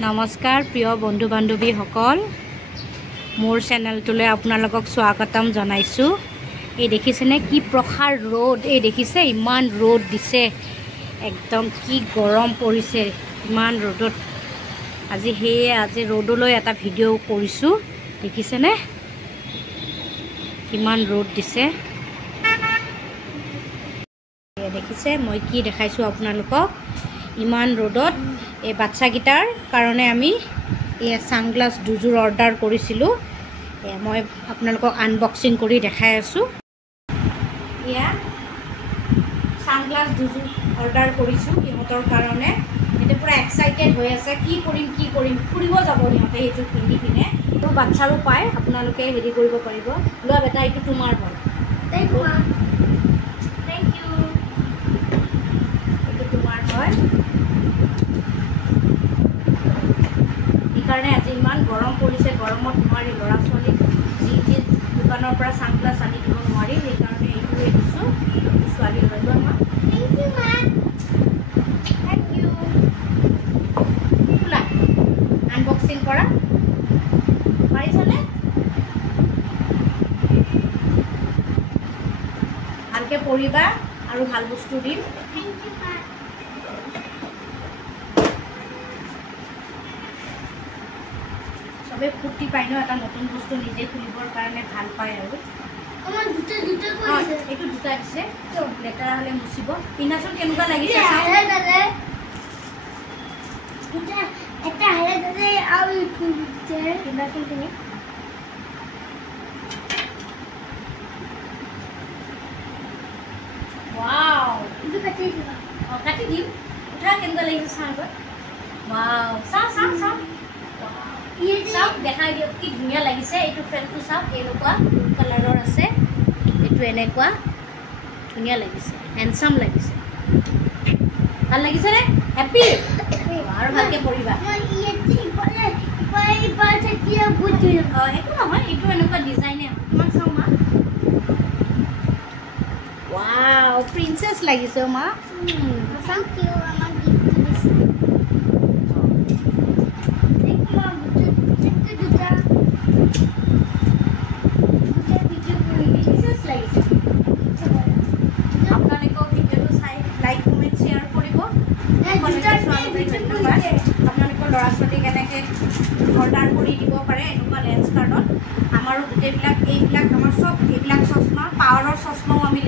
নমস্কাৰ প্ৰিয় বন্ধু বান্ধৱীসকল, মোৰ চেনেলটোলৈ আপোনালোকক স্বাগতম জনাইছোঁ। এই দেখিছেনে কি প্ৰখাৰ ৰ'দ, এই দেখিছে ইমান ৰ'দ দিছে, একদম কি গৰম পৰিছে ইমান ৰ'দত। আজি ৰ'দলৈ এটা ভিডিঅ' কৰিছোঁ, দেখিছেনে কিমান ৰ'দ দিছে। দেখিছে মই কি দেখাইছোঁ আপোনালোকক, ইমান ৰ'দত। এই বাচ্চাকেইটাৰ কাৰণে আমি এই ছানগ্লাছ দুযোৰ অৰ্ডাৰ কৰিছিলোঁ, মই আপোনালোকক আনবক্সিং কৰি দেখাই আছোঁ। এয়া ছানগ্লাছ দুযোৰ অৰ্ডাৰ কৰিছোঁ সিহঁতৰ কাৰণে। সিহঁতে পূৰা এক্সাইটেড হৈ আছে, কি কৰিম ফুৰিব যাব সিহঁতে এইযোৰ পিন্ধি পিনে। আৰু বাচ্ছাৰো পায়, আপোনালোকে হেৰি কৰিব পাৰিব। লোৱা বেটা, এইটো তোমাৰ হয়। Thank you. এইটো তোমাৰ হয়। সেইকাৰণে আজি ইমান গৰম পৰিছে, গৰমত নোৱাৰি ল'ৰা ছোৱালীক যি দোকানৰ পৰা ছানগ্লাছ আনি দিব নোৱাৰি, সেইকাৰণে এইটোৱে দিছোঁ। ছোৱালী লৈ লোৱা মা। Thank U. খোলা, আনবক্সিং কৰা পাৰিছানে? ভালকৈ পঢ়িবা আৰু ভাল বস্তু দিম। চবে ফূৰ্তি পায় ন, এটা নতুন বস্তু নিজে খুলিবৰ কাৰণে ভাল পায়। আৰু এইটো দুটা দিছে, লেতেৰা হ'লে মুচিব। পিন্ধাচোন কেনেকুৱা লাগিছে। পিন্ধাচোন তুমি। ৱাও, কাটি দিম। উঠা, কেনেকুৱা লাগিছে চাওঁ আগত। ৱাও, চাওঁ চাওক, দেখাই দিয়ক কি ধুনীয়া লাগিছে। এইটো ফ্ৰেমটো চাওক, এনেকুৱা কালাৰৰ আছে, এইটো এনেকুৱা ধুনীয়া লাগিছে, হেণ্ডচাম লাগিছে। ভাল লাগিছেনে? হেপ্পী? আৰু ভালকৈ পঢ়িবা। একো নহয়, এইটো এনেকুৱা ডিজাইনে। তোমাক চাওঁ মা। ৱাও, প্ৰিন্সেছ লাগিছে মা। আপোনালোকেও ভিডিঅ'টো চাই লাইক কমেণ্ট শ্বেয়াৰ কৰিব। আপোনালোকৰ ল'ৰা ছোৱালীক এনেকৈ অৰ্ডাৰ কৰি দিব পাৰে এনেকুৱা লেন্স কাৰ্ডত। আমাৰো এইবিলাক আমাৰ চব এইবিলাক চশমা, পাৱাৰৰ চশমাও আমি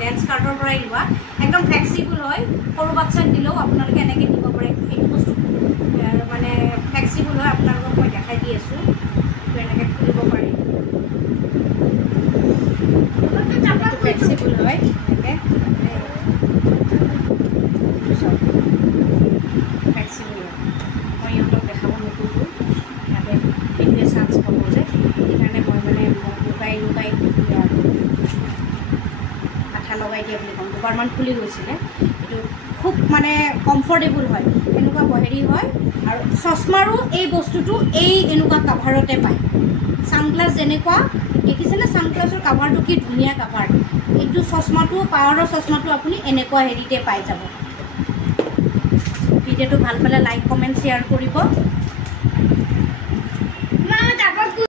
লেন্স কাৰ্ডৰ পৰাই লোৱা। একদম ফ্লেক্সিবল হয়, সৰু বাচ্ছাক দিলেও আপোনালোকে এনেকৈ দিব পাৰে। এইটো বস্তু মানে ফ্লেক্সিবল হয়, আপোনালোকক মই দেখাই দি আছোঁ। এইটো এনেকৈ খুলিব পাৰি, ফ্লেক্সিবল হয় এনেকৈ। ফ্লেক্সিবল হয়, মই ইহঁতক দেখাব নোখোজোঁ, সিহঁতে সেইটোৱে চান্স পাব যে, সেইকাৰণে মই মানে লুকাই আঠা লগাই দিয়া বুলি ক'ম। দুবাৰমান খুলি গৈছিলে। এইটো খুব মানে কমফৰ্টেবল হয়, এনেকুৱা হেৰি হয়। আৰু চশমাৰো এই বস্তুটো এনেকুৱা কাভাৰতে পায়। ছানগ্লাছ যেনেকুৱা দেখিছেনে, ছানগ্লাছৰ কাভাৰটো কি ধুনীয়া কাভাৰ। এইটো চশমাটো, পাৱাৰৰ চশমাটো আপুনি এনেকুৱা হেৰিতে পাই যাব। ভিডিঅ'টো ভাল পালে লাইক কমেণ্ট শ্বেয়াৰ কৰিব।